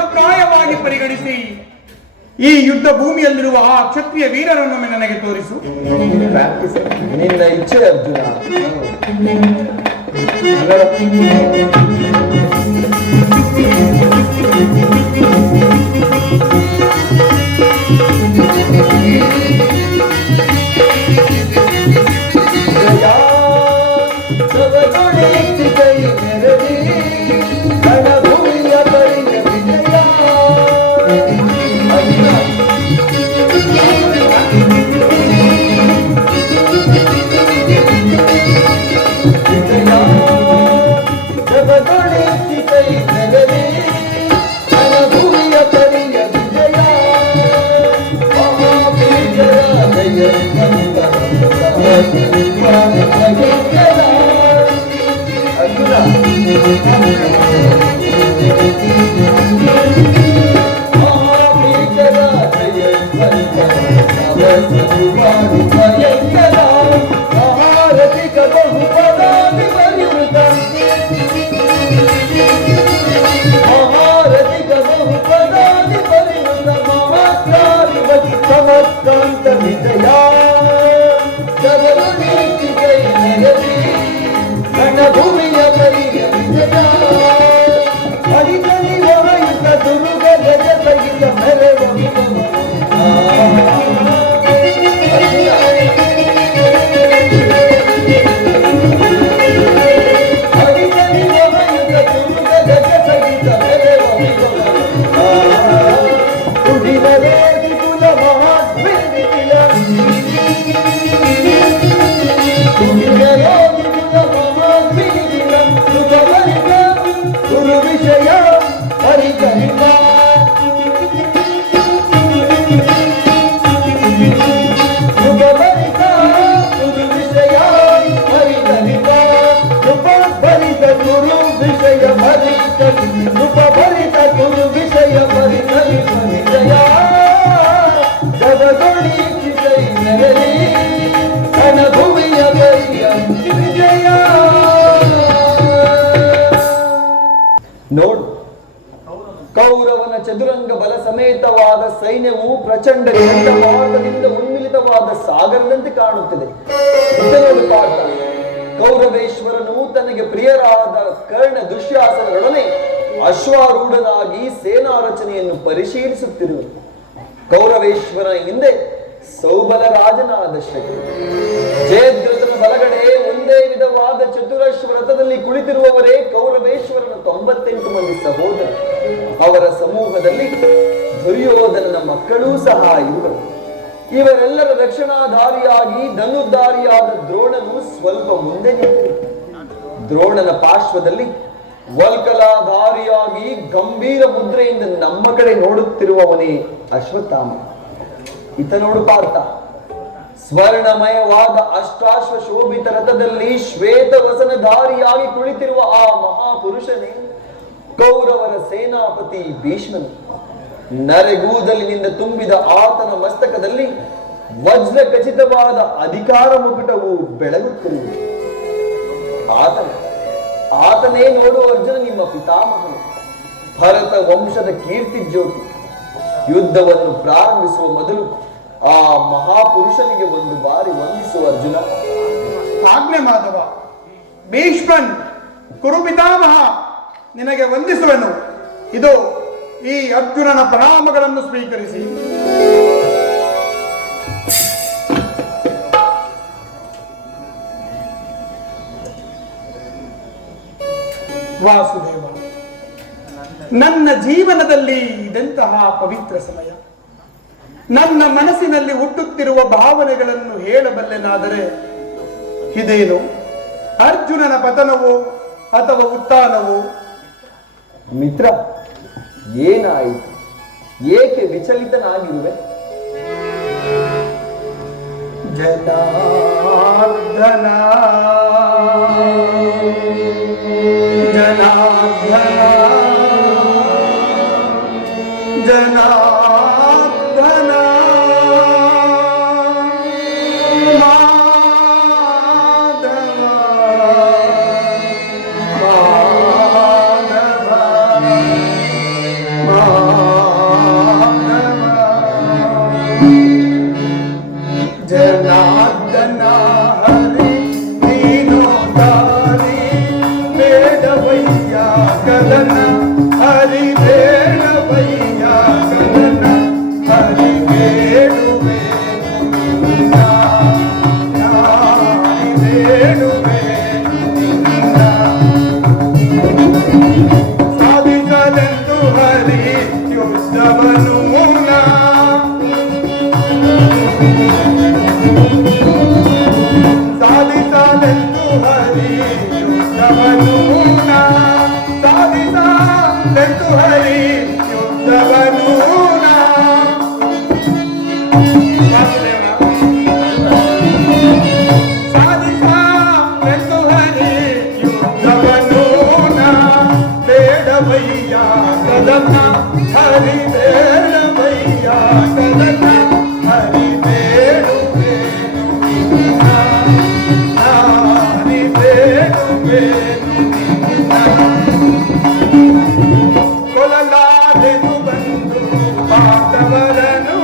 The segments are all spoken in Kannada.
ಗುಣಪ್ರಾಯವಾಗಿ ಪರಿಗಣಿಸಿ ಈ ಯುದ್ಧ ಭೂಮಿಯಲ್ಲಿರುವ ಆ ಕ್ಷತ್ರಿಯ ವೀರರನ್ನೊಮ್ಮೆ ನನಗೆ ತೋರಿಸು. ನಿನ್ನ ಇಚ್ಛೆ ಅರ್ಜುನ. ನೋಡು, ಕೌರವನ ಚದುರಂಗ ಬಲ ಸಮೇತವಾದ ಸೈನ್ಯವು ಪ್ರಚಂಡ ಮಾರ್ಗದಿಂದ ಉನ್ಮಿಲಿತವಾದ ಸಾಗರದಂತೆ ಕಾಣುತ್ತದೆ. ಕೌರವೇಶ್ವರನು ತನಗೆ ಪ್ರಿಯರಾದ ಕರ್ಣ ದುಶ್ಯಾಸನರೊಡನೆ ಅಶ್ವಾರೂಢನಾಗಿ ಸೇನಾ ರಚನೆಯನ್ನು ಪರಿಶೀಲಿಸುತ್ತಿರುವನು. ಕೌರವೇಶ್ವರನ ಹಿಂದೆ ಸೌಬಲ ರಾಜನಾದ ಶಕ್ತಿ, ಜಯದ್ರಥನ ಬಲಗಡೆ ಒಂದೇ ವಿಧವಾದ ಚತುರಶ್ವರಥದಲ್ಲಿ ಕುಳಿತಿರುವವರೇ ಕೌರವೇಶ್ವರನ 98 ಮಂದಿ ಸಹೋದರ. ಅವರ ಸಮೂಹದಲ್ಲಿ ದುರ್ಯೋಧನನ ಮಕ್ಕಳೂ ಸಹ ಇರುವರು. ಇವರೆಲ್ಲರ ರಕ್ಷಣಾಧಾರಿಯಾಗಿ ಧನುರ್ಧಾರಿಯಾದ ದ್ರೋಣನು ಸ್ವಲ್ಪ ಮುಂದೆ ನಿಂತಿರು. ದ್ರೋಣನ ಪಾರ್ಶ್ವದಲ್ಲಿ ವಲ್ಕಲಾಧಾರಿಯಾಗಿ ಗಂಭೀರ ಮುದ್ರೆಯಿಂದ ನಮ್ಮ ಕಡೆ ನೋಡುತ್ತಿರುವವನೇ ಅಶ್ವತ್ಥಾಮ. ಈತ ನೋಡು ಪಾರ್ಥ, ಸ್ವರ್ಣಮಯವಾದ ಅಷ್ಟಾಶ್ವ ಶೋಭಿತ ರಥದಲ್ಲಿ ಶ್ವೇತ ವಸನಧಾರಿಯಾಗಿ ಕುಳಿತಿರುವ ಆ ಮಹಾಪುರುಷನೇ ಕೌರವರ ಸೇನಾಪತಿ ಭೀಷ್ಮನು. ನರೆಗೂದಲಿನಿಂದ ತುಂಬಿದ ಆತನ ಮಸ್ತಕದಲ್ಲಿ ವಜ್ರ ಖಚಿತವಾದ ಅಧಿಕಾರ ಮುಕುಟವು ಬೆಳಗುತ್ತಿರುವುದು. ಆತನೇ ನೋಡು ಅರ್ಜುನ, ನಿಮ್ಮ ಪಿತಾಮಹನು, ಭರತ ವಂಶದ ಕೀರ್ತಿ ಜ್ಯೋತಿ. ಯುದ್ಧವನ್ನು ಪ್ರಾರಂಭಿಸುವ ಮೊದಲು ಆ ಮಹಾಪುರುಷನಿಗೆ ಒಂದು ಬಾರಿ ವಂದಿಸುವ ಅರ್ಜುನ. ಆಜ್ಞೆ ಮಾಧವ. ಭೀಷ್ಮನ್ ಕುರು ಪಿತಾಮಹ, ನಿನಗೆ ವಂದಿಸುವೆನು. ಇದು ಈ ಅರ್ಜುನನ ಪ್ರಣಾಮಗಳನ್ನು ಸ್ವೀಕರಿಸಿ. ವಾಸುದೇವ, ನನ್ನ ಜೀವನದಲ್ಲಿ ಇದೆಂತಹ ಪವಿತ್ರ ಸಮಯ. ನನ್ನ ಮನಸ್ಸಿನಲ್ಲಿ ಹುಟ್ಟುತ್ತಿರುವ ಭಾವನೆಗಳನ್ನು ಹೇಳಬಲ್ಲೆನಾದರೆ ಇದೇನು ಅರ್ಜುನನ ಪತನವೋ ಅಥವಾ ಉತ್ಥಾನವೋ? ಮಿತ್ರ, ಏನಾಯಿತು? ಏಕೆ ವಿಚಲಿತನಾಗಿರುವೆ? ಜನಾರ್ದನ ಜನಾರ್ದನ ಜನಾರ್ದನ ಮಾಧವ ಮಾಧವ ಹರಿ ಯುದ್ಧವನು ಸಾಧಿಸಲೆಂದು ಹರಿ ಯುದ್ಧವನು ಸಾಧಿಸಲೆಂದು ಹರಿ ಯುದ್ಧವನು ಸಾಧಿಸಲೆಂದು ಹರಿ ಯುದ್ಧವನು ಬೇಡವಯ್ಯ ಕದನ ಹರಿ ಬೇಡವಯ್ಯ ಕದನ ಹರಿ ಬೇಡುವೆ ಹರಿ ಬೇಡುವೆ ಕೊಲಲಾದೆನು ಬಂದು ಬಾಂಧವರನು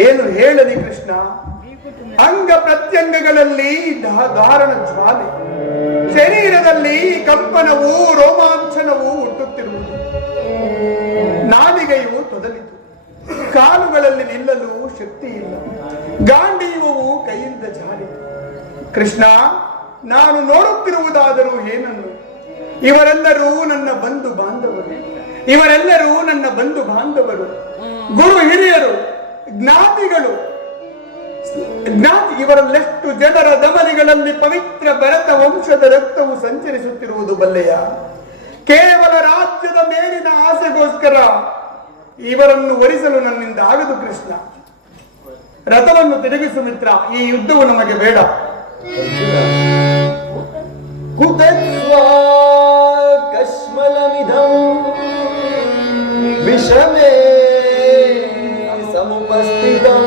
ಏನು ಹೇಳಲಿ ಕೃಷ್ಣ, ಅಂಗ ಪ್ರತ್ಯಂಗಗಳಲ್ಲಿ ಧಾರಣ ಜ್ವಾಲೆ, ಶರೀರದಲ್ಲಿ ಕಂಪನವೂ ರೋಮಾಂಚನವೂ ಹುಟ್ಟುತ್ತಿರುವುದು, ನಾಲಿಗೆಯು ತೊದಲಿತು, ಕಾಲುಗಳಲ್ಲಿ ನಿಲ್ಲಲು ಶಕ್ತಿ ಇಲ್ಲ, ಗಾಂಡೀವವು ಕೈಯಿಂದ ಜಾರಿತು. ಕೃಷ್ಣ, ನಾನು ನೋಡುತ್ತಿರುವುದಾದರೂ ಏನನ್ನು? ಇವರೆಲ್ಲರೂ ನನ್ನ ಬಂಧು ಬಾಂಧವರು, ಇವರೆಲ್ಲರೂ ನನ್ನ ಬಂಧು ಬಾಂಧವರು, ಗುರು ಹಿರಿಯರು, ಜ್ಞಾತಿಗಳು. ಇವರಲ್ಲೆಷ್ಟು ಜನರ ಧಮನಿಗಳಲ್ಲಿ ಪವಿತ್ರ ಭರತ ವಂಶದ ರಕ್ತವು ಸಂಚರಿಸುತ್ತಿರುವುದು ಬಲ್ಲೆಯ? ಕೇವಲ ರಾಜ್ಯದ ಮೇಲಿನ ಆಸೆಗೋಸ್ಕರ ಇವರನ್ನು ವರಿಸಲು ನನ್ನಿಂದ ಆಗದು ಕೃಷ್ಣ. ರಥವನ್ನು ತಿರುಗಿಸು ಮಿತ್ರ, ಈ ಯುದ್ಧವು ನಮಗೆ ಬೇಡ. ಕಶ್ಮಲಮಿದಂ ವಿಷಮೇ ಸಮುಪಸ್ಥಿತಂ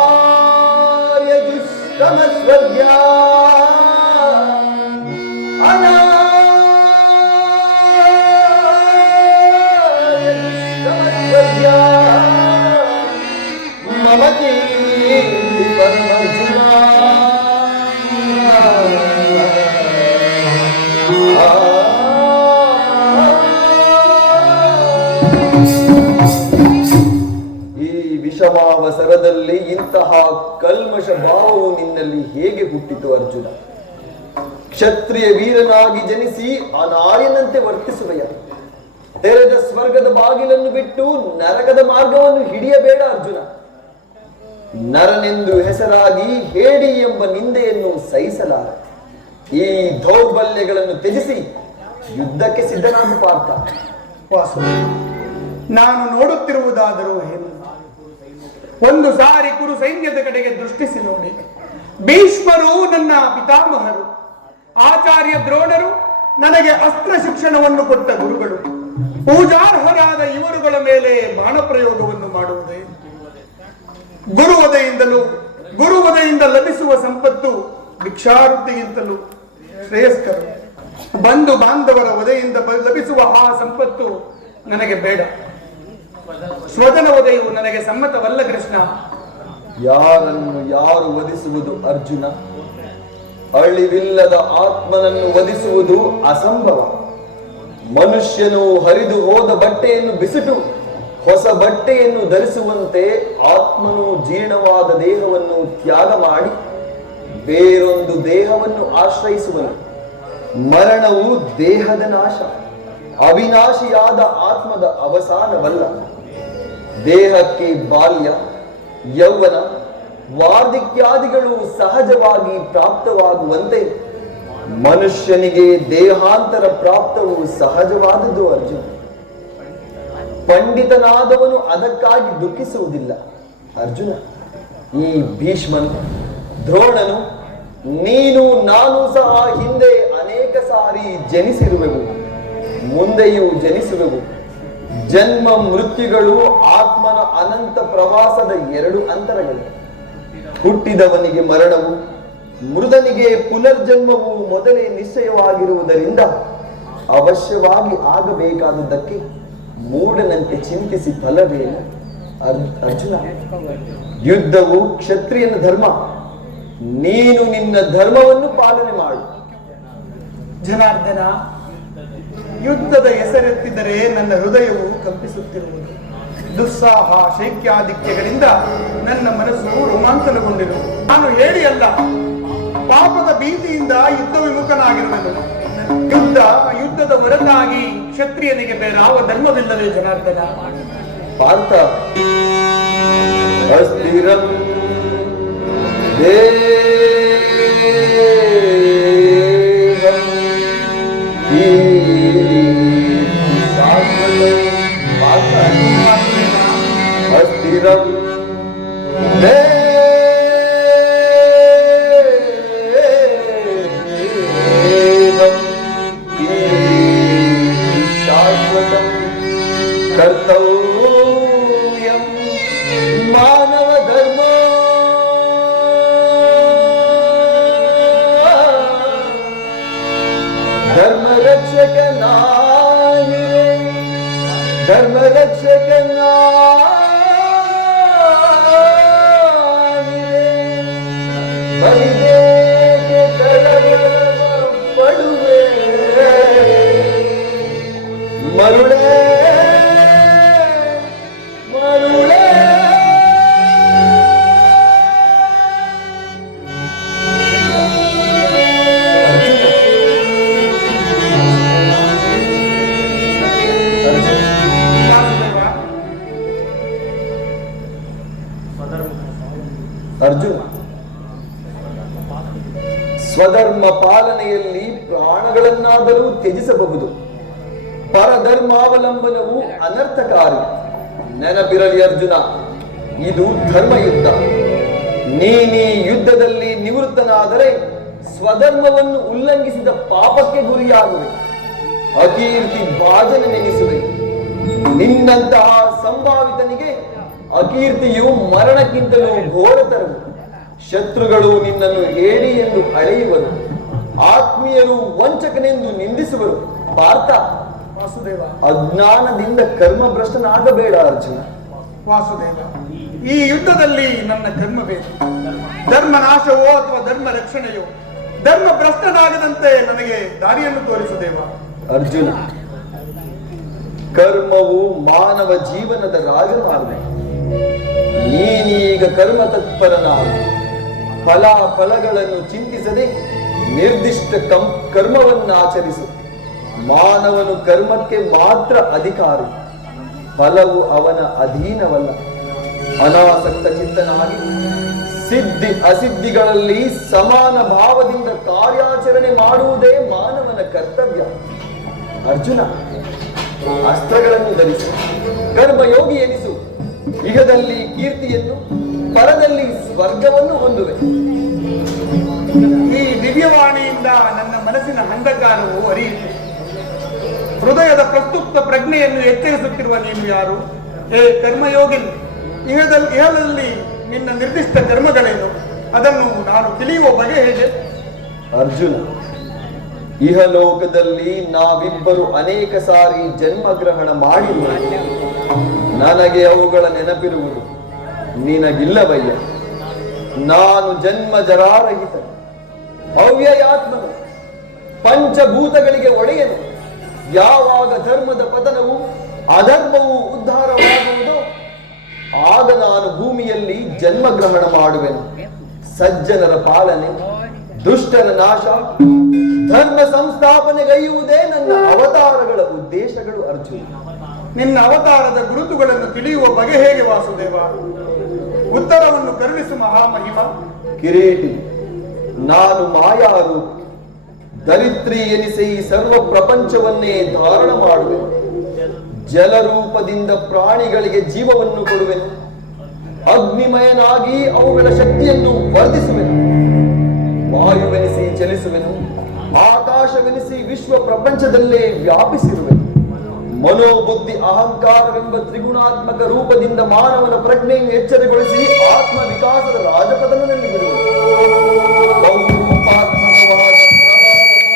ಅನಾರ್ಯ ದುಷ್ಟಮಸ್ವರ್ಗ್ಯ ಮಮತಿ ಪರಮರ್ಜುನ ವಿಷಮಾವಸರದಲ್ಲಿ ಇಂತಹ ಕಲ್ಮಶ ಭಾವವು ನಿನ್ನಲ್ಲಿ ಹೇಗೆ ಹುಟ್ಟಿತು ಅರ್ಜುನ? ಕ್ಷತ್ರಿಯ ವೀರನಾಗಿ ಜನಿಸಿ ಅನಾರ್ಯನಂತೆ ವರ್ತಿಸುವೆಯ? ತೆರೆದ ಸ್ವರ್ಗದ ಬಾಗಿಲನ್ನು ಬಿಟ್ಟು ನರಕದ ಮಾರ್ಗವನ್ನು ಹಿಡಿಯಬೇಡ ಅರ್ಜುನ. ನರನೆಂದು ಹೆಸರಾಗಿ ಹೇಡಿ ಎಂಬ ನಿಂದೆಯನ್ನು ಸಹಿಸಲಾರ. ಈ ದೌರ್ಬಲ್ಯಗಳನ್ನು ತ್ಯಜಿಸಿ ಯುದ್ಧಕ್ಕೆ ಸಿದ್ಧನಾಗು ಪಾರ್ಥ. ವಾಸು, ನಾನು ನೋಡುತ್ತಿರುವುದಾದರೂ ಏನು? ಒಂದು ಸಾರಿ ಕುರು ಸೈನ್ಯದ ಕಡೆಗೆ ದೃಷ್ಟಿಸಿ ನೋಡಿ. ಭೀಷ್ಮರು ನನ್ನ ಪಿತಾಮಹರು, ಆಚಾರ್ಯ ದ್ರೋಣರು ನನಗೆ ಅಸ್ತ್ರ ಶಿಕ್ಷಣವನ್ನು ಕೊಟ್ಟ ಗುರುಗಳು. ಪೂಜಾರ್ಹರಾದ ಇವರುಗಳ ಮೇಲೆ ಬಾಣ ಪ್ರಯೋಗವನ್ನು ಮಾಡುವುದೇ? ಗುರುವದೆಯಿಂದ ಲಭಿಸುವ ಸಂಪತ್ತು ಭಿಕ್ಷಾವೃತ್ತಿಗಿಂತಲೂ ಶ್ರೇಯಸ್ಕರ. ಬಂಧು ಬಾಂಧವರ ವಧೆಯಿಂದ ಲಭಿಸುವ ಆ ಸಂಪತ್ತು ನನಗೆ ಬೇಡ. ಸ್ವಜನ ವಧೆಯು ನನಗೆ ಸಮ್ಮತವಲ್ಲ ಕೃಷ್ಣ. ಯಾರನ್ನು ಯಾರು ವಧಿಸುವುದು ಅರ್ಜುನ? ಅಳಿವಿಲ್ಲದ ಆತ್ಮನನ್ನು ವಧಿಸುವುದು ಅಸಂಭವ. ಮನುಷ್ಯನು ಹರಿದು ಹೋದ ಬಟ್ಟೆಯನ್ನು ಬಿಸಿಟು ಹೊಸ ಬಟ್ಟೆಯನ್ನು ಧರಿಸುವಂತೆ ಆತ್ಮನು ಜೀರ್ಣವಾದ ದೇಹವನ್ನು ತ್ಯಾಗ ಮಾಡಿ ಬೇರೊಂದು ದೇಹವನ್ನು ಆಶ್ರಯಿಸುವನು. ಮರಣವು ದೇಹದ ನಾಶ, ಅವಿನಾಶಿಯಾದ ಆತ್ಮದ ಅವಸಾನವಲ್ಲ. ದೇಹಕ್ಕೆ ಬಾಲ್ಯ, ಯೌವನ, ವಾರ್ಧಕ್ಯಾದಿಗಳು ಸಹಜವಾಗಿ ಪ್ರಾಪ್ತವಾಗುವಂತೆ ಮನುಷ್ಯನಿಗೆ ದೇಹಾಂತರ ಪ್ರಾಪ್ತವು ಸಹಜವಾದದ್ದು. ಅರ್ಜುನ, ಪಂಡಿತನಾದವನು ಅದಕ್ಕಾಗಿ ದುಃಖಿಸುವುದಿಲ್ಲ. ಅರ್ಜುನ, ಈ ಭೀಷ್ಮನು, ದ್ರೋಣನು, ನೀನು ನಾನು ಸಹ ಹಿಂದೆ ಅನೇಕ ಸಾರಿ ಜನಿಸಿರುವೆವು, ಮುಂದೆಯೂ ಜನಿಸುವೆವು. ಜನ್ಮ ಮೃತ್ಯುಗಳು ಆತ್ಮನ ಅನಂತ ಪ್ರವಾಸದ ಎರಡು ಅಂತರಗಳು. ಹುಟ್ಟಿದವನಿಗೆ ಮರಣವು, ಮೃದನಿಗೆ ಪುನರ್ಜನ್ಮವು ಮೊದಲೇ ನಿಶ್ಚಯವಾಗಿರುವುದರಿಂದ ಅವಶ್ಯವಾಗಿ ಆಗಬೇಕಾದದ್ದಕ್ಕೆ ಮೂಢನಂತೆ ಚಿಂತಿಸಿ ಫಲವೇನು? ಅರ್ಜುನ, ಯುದ್ಧವು ಕ್ಷತ್ರಿಯನ ಧರ್ಮ. ನೀನು ನಿನ್ನ ಧರ್ಮವನ್ನು ಪಾಲನೆ ಮಾಡು. ಜನಾರ್ದನ, ಯುದ್ಧದ ಹೆಸರೆತ್ತಿದರೆ ನನ್ನ ಹೃದಯವು ಕಂಪಿಸುತ್ತಿರುವುದು. ದುಸ್ಸಾಹ ಶೈಕ್ಯಾದಿತ್ಯಗಳಿಂದ ನನ್ನ ಮನಸ್ಸು ರೋಮಾಂಚನಗೊಂಡಿರುವುದು. ನಾನು ಹೇಳಿ ಅಲ್ಲ, ಪಾಪದ ಭೀತಿಯಿಂದ ಯುದ್ಧ ವಿಮುಖನಾಗಿರುವೆನು. ಯುದ್ಧದ ಹೊರತಾಗಿ ಕ್ಷತ್ರಿಯನಿಗೆ ಬೇರಾವ ಧರ್ಮವಿಲ್ಲವೇ ಜನಾರ್ದನ? ಪಾರ್ಥ, ಅಸ್ಥಿರಂ ಅಸ್ಥಿರಂ ಶಾಶ್ವತಂ ಕರ್ತವ್ಯಂ ಮಾನವ ಧರ್ಮ. ಧರ್ಮ ರಕ್ಷಕನಾಗಿರೆ, ಧರ್ಮ ರಕ್ಷಕನಾಗಿರೆ, ಬರಿದೇಕೆ ತಳಗಳ ಪಡುವೆ ಮರುಳೇ ಮರುಳೇ. ಅರ್ಜುನ, ಸ್ವಧರ್ಮ ಪಾಲನೆಯಲ್ಲಿ ಪ್ರಾಣಗಳನ್ನಾದರೂ ತ್ಯಜಿಸಬಹುದು. ಪರಧರ್ಮಾವಲಂಬನವು ಅನರ್ಥಕಾರಿ. ನೆನಪಿರಲಿ ಅರ್ಜುನ, ಇದು ಧರ್ಮಯುದ್ಧ. ನೀನೀ ಯುದ್ಧದಲ್ಲಿ ನಿವೃತ್ತನಾದರೆ ಸ್ವಧರ್ಮವನ್ನು ಉಲ್ಲಂಘಿಸಿದ ಪಾಪಕ್ಕೆ ಗುರಿಯಾಗುವೆ, ಅಕೀರ್ತಿ ಭಾಜನವೆನಿಸುವೆ. ನಿನ್ನಂತಹ ಸಂಭಾವಿತನಿಗೆ ಅಕೀರ್ತಿಯು ಮರಣಕ್ಕಿಂತಲೂ ಘೋರತರವು. ಶತ್ರುಗಳು ನಿನ್ನನ್ನು ಹೇಡಿ ಎಂದು ಅಳೆಯುವರು, ಆತ್ಮೀಯರು ವಂಚಕನೆಂದು ನಿಂದಿಸುವರು. ಪಾರ್ಥ, ವಾಸುದೇವ, ಅಜ್ಞಾನದಿಂದ ಕರ್ಮಭ್ರಷ್ಟನಾಗಬೇಡ ಅರ್ಜುನ. ವಾಸುದೇವ, ಈ ಯುದ್ಧದಲ್ಲಿ ನನ್ನ ಕರ್ಮವೇನು? ಧರ್ಮ ನಾಶವೋ ಅಥವಾ ಧರ್ಮ ರಕ್ಷಣೆಯೋ? ಧರ್ಮ ಭ್ರಷ್ಟನಾಗದಂತೆ ನನಗೆ ದಾರಿಯನ್ನು ತೋರಿಸುದೇವ. ಅರ್ಜುನ, ಕರ್ಮವು ಮಾನವ ಜೀವನದ ರಾಜಮಾರ್ಗ. ನೀನೀಗ ಕರ್ಮ ತತ್ಪರನಾಗು. ಫಲಾಫಲಗಳನ್ನು ಚಿಂತಿಸದೆ ನಿರ್ದಿಷ್ಟ ಕರ್ಮವನ್ನಾಚರಿಸು. ಮಾನವನು ಕರ್ಮಕ್ಕೆ ಮಾತ್ರ ಅಧಿಕಾರಿ, ಫಲವು ಅವನ ಅಧೀನವಲ್ಲ. ಅನಾಸಕ್ತ ಚಿತ್ತನಾಗಿ ಸಿದ್ಧಿ ಅಸಿದ್ಧಿಗಳಲ್ಲಿ ಸಮಾನ ಭಾವದಿಂದ ಕಾರ್ಯಾಚರಣೆ ಮಾಡುವುದೇ ಮಾನವನ ಕರ್ತವ್ಯ. ಅರ್ಜುನ, ಅಸ್ತ್ರಗಳನ್ನು ಧರಿಸು, ಕರ್ಮಯೋಗಿ ಎನಿಸು. ಇಹದಲ್ಲಿ ಕೀರ್ತಿಯನ್ನು, ಪರದಲ್ಲಿ ಸ್ವರ್ಗವನ್ನು ಹೊಂದುವೆ. ಈ ದಿವ್ಯವಾಣಿಯಿಂದ ನನ್ನ ಮನಸ್ಸಿನ ಅಂಧಕಾರವು ಅರಿಯಿತು. ಹೃದಯದ ಪ್ರಸ್ತುತ ಪ್ರಜ್ಞೆಯನ್ನು ಎಚ್ಚರಿಸುತ್ತಿರುವ ನೀನು ಯಾರು? ಹೇ ಕರ್ಮಯೋಗಿ, ಇಹದಲ್ಲಿ ನಿನ್ನ ನಿರ್ದಿಷ್ಟ ಕರ್ಮಗಳೇನು? ಅದನ್ನು ನಾನು ತಿಳಿಯುವ ಬಗೆ ಹೇಗೆ? ಅರ್ಜುನ, ಇಹಲೋಕದಲ್ಲಿ ನಾವಿಬ್ಬರು ಅನೇಕ ಸಾರಿ ಜನ್ಮಗ್ರಹಣ ಮಾಡಿರುವುದು. ನನಗೆ ಅವುಗಳ ನೆನಪಿರುವುದು, ನಿನಗಿಲ್ಲವಯ್ಯ. ನಾನು ಜನ್ಮ ಜರಾರಹಿತ, ಅವ್ಯಯಾತ್ಮನು, ಪಂಚಭೂತಗಳಿಗೆ ಒಡೆಯನು. ಯಾವಾಗ ಧರ್ಮದ ಪತನವು, ಅಧರ್ಮವು ಉದ್ಧಾರವಾಗುವುದೋ ಆಗ ನಾನು ಭೂಮಿಯಲ್ಲಿ ಜನ್ಮಗ್ರಹಣ ಮಾಡುವೆನು. ಸಜ್ಜನರ ಪಾಲನೆ, ದುಷ್ಟರ ನಾಶ, ಧರ್ಮ ಸಂಸ್ಥಾಪನೆಗೈಯುವುದೇ ನನ್ನ ಅವತಾರಗಳ ಉದ್ದೇಶಗಳು ಅರ್ಜುನ. ನಿನ್ನ ಅವತಾರದ ಗುರುತುಗಳನ್ನು ತಿಳಿಯುವ ಬಗೆ ಹೇಗೆ ವಾಸುದೇವ? ಉತ್ತರವನ್ನು ಕರುಣಿಸು ಮಹಾಮಹಿಮ. ಕಿರೀಟಿ, ನಾನು ಮಾಯಾರೂಪ, ದರಿದ್ರಿ ಎನಿಸಿ ಸರ್ವ ಪ್ರಪಂಚವನ್ನೇ ಧಾರಣ ಮಾಡುವೆನು. ಜಲರೂಪದಿಂದ ಪ್ರಾಣಿಗಳಿಗೆ ಜೀವವನ್ನು ಕೊಡುವೆನು. ಅಗ್ನಿಮಯನಾಗಿ ಅವುಗಳ ಶಕ್ತಿಯನ್ನು ವರ್ಧಿಸುವೆನು. ವಾಯುವೆನಿಸಿ ಚಲಿಸುವೆನು. ಆಕಾಶವೆನಿಸಿ ವಿಶ್ವ ಪ್ರಪಂಚದಲ್ಲೇ ವ್ಯಾಪಿಸಿರುವೆನು. ಮನೋಬುದ್ಧಿ ಅಹಂಕಾರವೆಂಬ ತ್ರಿಗುಣಾತ್ಮಕ ರೂಪದಿಂದ ಮಾನವನ ಪ್ರಜ್ಞೆಯನ್ನು ಎಚ್ಚರಗೊಳಿಸಿ ಆತ್ಮ ವಿಕಾಸದ ರಾಜಪಥದಲ್ಲಿ ಬಿಡುವೆನು. ಬಹುರೂಪಾತ್ಮಕವಾದ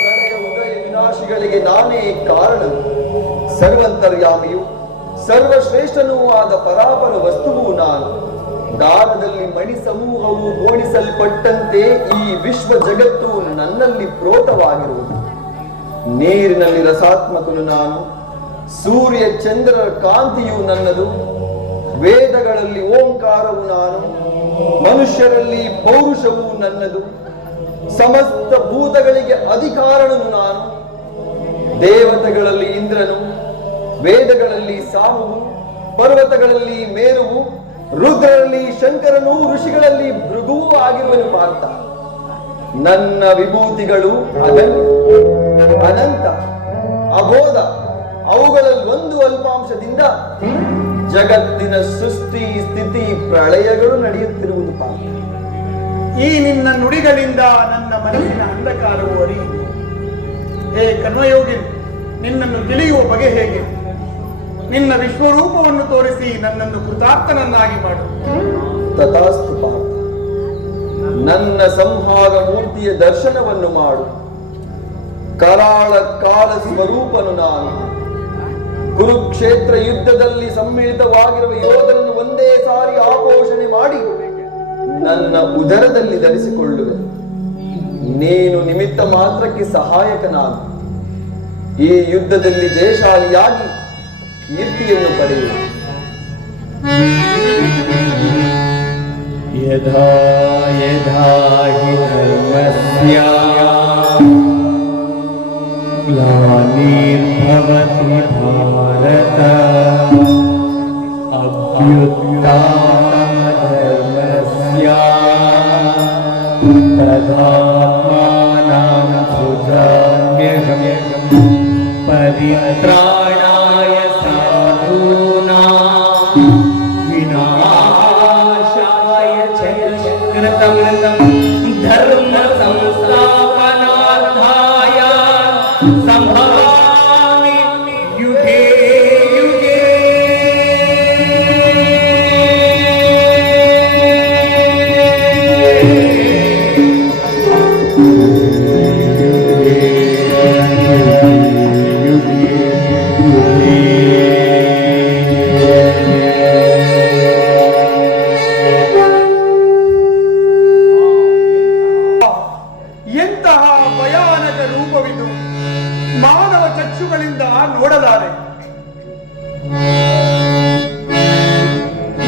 ಪ್ರಳಯ ಉದಯ ವಿನಾಶಿಗಳಿಗೆ ನಾನೇ ಕಾರಣ. ಸರ್ವಂತರ್ಯಾಮಿಯು ಸರ್ವಶ್ರೇಷ್ಠನೂ ಆದ ಪರಾಪರ ವಸ್ತುವು ನಾನು. ದಾರದಲ್ಲಿ ಮಣಿ ಸಮೂಹವು ಬೋಣಿಸಲ್ಪಟ್ಟಂತೆ ಈ ವಿಶ್ವ ಜಗತ್ತು ನನ್ನಲ್ಲಿ ಪ್ರೋತವಾಗಿರುವುದು. ನೀರಿನಲ್ಲಿ ರಸಾತ್ಮಕನು ನಾನು. ಸೂರ್ಯ ಚಂದ್ರರ ಕಾಂತಿಯು ನನ್ನದು. ವೇದಗಳಲ್ಲಿ ಓಂಕಾರವು ನಾನು. ಮನುಷ್ಯರಲ್ಲಿ ಪೌರುಷವು ನನ್ನದು. ಸಮಸ್ತ ಭೂತಗಳಿಗೆ ಅಧಿಕಾರನು ನಾನು. ದೇವತೆಗಳಲ್ಲಿ ಇಂದ್ರನು, ವೇದಗಳಲ್ಲಿ ಸಾಮುವು, ಪರ್ವತಗಳಲ್ಲಿ ಮೇರುವು, ರುದ್ರರಲ್ಲಿ ಶಂಕರನು, ಋಷಿಗಳಲ್ಲಿ ಭೃಗುವೂ ಆಗಿರುವನು ಪಾರ್ಥ. ನನ್ನ ವಿಭೂತಿಗಳು ಅನಂತ, ಅಬೋಧ. ಅವುಗಳಲ್ಲಿ ಒಂದು ಅಲ್ಪಾಂಶದಿಂದ ಜಗತ್ತಿನ ಸೃಷ್ಟಿ ಸ್ಥಿತಿ ಪ್ರಳಯಗಳು ನಡೆಯುತ್ತಿರುವುದು ಪಾರ್ಥ. ಈ ನಿನ್ನ ನುಡಿಗಳಿಂದ ನನ್ನ ಮನಸ್ಸಿನ ಅಂಧಕಾರವು ಅರಿಯಿತು. ಹೇ ಕರ್ಮಯೋಗಿ, ನಿನ್ನನ್ನು ತಿಳಿಯುವ ಬಗೆ ಹೇಗೆ? ನಿನ್ನ ವಿಶ್ವರೂಪವನ್ನು ತೋರಿಸಿ ನನ್ನನ್ನು ಕೃತಾರ್ಥನನ್ನಾಗಿ ಮಾಡು. ತಥಾಸ್ತು ಪಾರ್ಥ. ನನ್ನ ಸಂಹಾರ ಮೂರ್ತಿಯ ದರ್ಶನವನ್ನು ಮಾಡು. ಕರಾಳ ಕಾಲ ಸ್ವರೂಪನು ನಾನು. ಕುರುಕ್ಷೇತ್ರ ಯುದ್ಧದಲ್ಲಿ ಸಮ್ಮಿಳಿತವಾಗಿರುವ ಯೋಧರನ್ನು ಒಂದೇ ಸಾರಿ ಆಪೋಷಣೆ ಮಾಡಿ ನನ್ನ ಉದರದಲ್ಲಿ ಧರಿಸಿಕೊಳ್ಳುವೆ. ನೀನು ನಿಮಿತ್ತ ಮಾತ್ರಕ್ಕೆ ಸಹಾಯಕನಾಗು. ಈ ಯುದ್ಧದಲ್ಲಿ ಜಯಶಾಲಿಯಾಗಿ ಕೀರ್ತಿಯನ್ನು ಪಡೆಯುವೆ. ಯದಾ ಯದಾ ಹಿ ಧರ್ಮಸ್ಯ ಗ್ಲಾನಿರ್ಭವತಿ ಭಾರತ ಅಭ್ಯುತ್ಥಾನಧರ್ಮಸ್ಯ ತದಾತ್ಮಾನಾಂ ಸೃಜಾಮ್ಯಹಂ ಪರಿತ್ರಾಣಾಯ ಸಾಧೂನಾಂ ವಿನಾಶಾಯ ಚ ಕೃತಂ ಧರ್ಮ ಸಂಸ್ಥಾಪನಾರ್ಥಾಯ ಸಂಭವಾಮಿ ಯುಗೇ ಯುಗೇ. ಎಂತಹ ಭಯಾನಕ ರೂಪವಿದು ಮಾನವ ಚಕ್ಷುಗಳಿಂದ ನೋಡಲಾರೆ.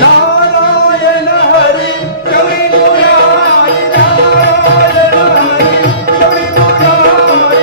ನಾರಾಯಣ ಹರಿ ಕವಿ ಮುರಾರಿ, ನಾರಾಯಣ ಹರಿ ಕವಿ ಮುರಾರಿ,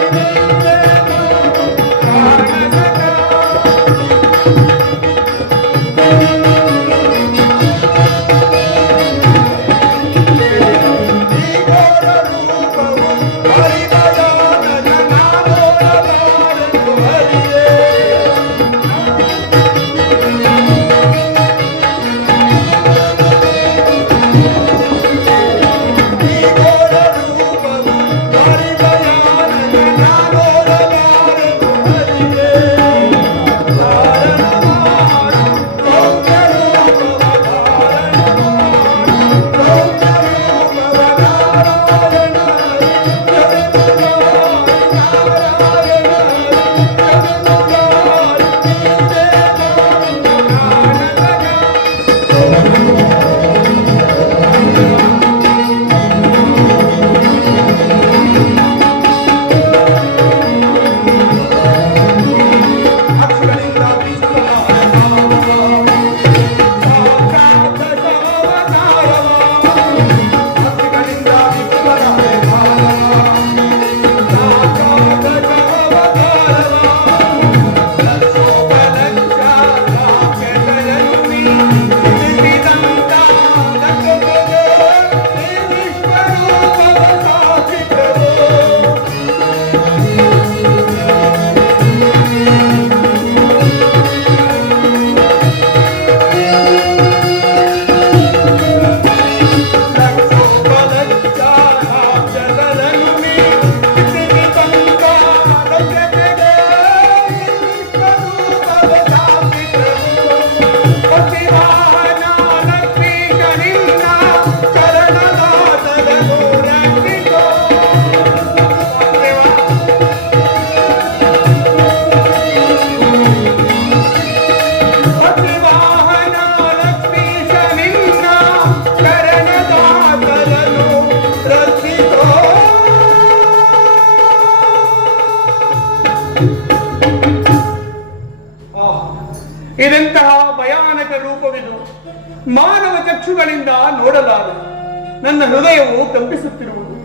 ಇದೆಂತಹ ಭಯಾನಕ ರೂಪವಿದು, ಮಾನವ ಚಕ್ಷುಗಳಿಂದ ನೋಡಲಾರ. ನನ್ನ ಹೃದಯವು ಕಂಪಿಸುತ್ತಿರುವುದು.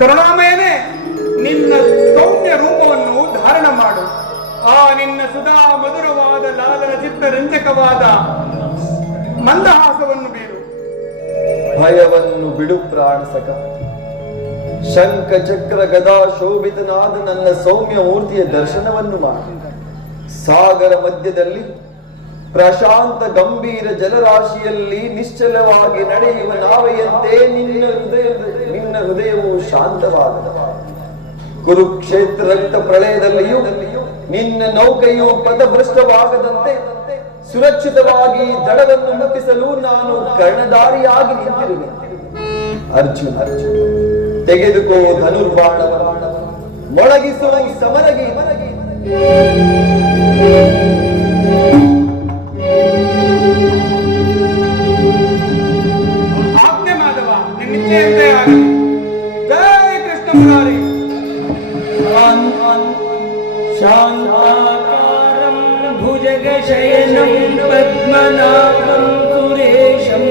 ಕರುಣಾಮಯನೇ, ನಿನ್ನ ಸೌಮ್ಯ ರೂಪವನ್ನು ಧಾರಣ ಮಾಡು. ಆ ನಿನ್ನ ಸುಧಾ ಮಧುರವಾದ ಲಾಲನ ಚಿತ್ತರಂಜಕವಾದ ಮಂದಹಾಸವನ್ನು ಬೀರು. ಭಯವನ್ನು ಬಿಡು ಪ್ರಾಣಸಕ. ಶಂಖ ಚಕ್ರ ಗದಾ ಶೋಭಿತನಾದ ನನ್ನ ಸೌಮ್ಯ ಮೂರ್ತಿಯ ದರ್ಶನವನ್ನು ಮಾಡು. ಸಾಗರ ಮಧ್ಯದಲ್ಲಿ ಪ್ರಶಾಂತ ಗಂಭೀರ ಜಲರಾಶಿಯಲ್ಲಿ ನಿಶ್ಚಲವಾಗಿ ನಡೆಯುವ ನಾವೆಯಂತೆ ನಿನ್ನ ಹೃದಯವು ಶಾಂತವಾದ. ಕುರುಕ್ಷೇತ್ರ ರಕ್ತ ಪ್ರಳಯದಲ್ಲಿಯೂ ನಿನ್ನ ನೌಕೆಯು ಪಥಭ್ರಷ್ಟವಾಗದಂತೆ ಸುರಕ್ಷಿತವಾಗಿ ದಡವನ್ನು ಮುಟ್ಟಿಸಲು ನಾನು ಕರ್ಣಧಾರಿಯಾಗಿ ನಿಂತಿರುವೆ. ಅರ್ಜುನ, ತೆಗೆದುಕೋ ಧನುರ್ಬಾಣ, ಮೊಳಗಿಸು ಸಮರಗಿ. ಆಜ್ಞೆ ಮಾಧವ, ನಿನ್ನಿಚ್ಛೆಯಂತೆ ಆಗಲಿ. ಜಯ ಕೃಷ್ಣ ಮುರಾರಿ. ಶಾಂತಾಕಾರಂ ಭುಜಗಶಯನಂ ಪದ್ಮನಾಭಂ ಸುರೇಶಂ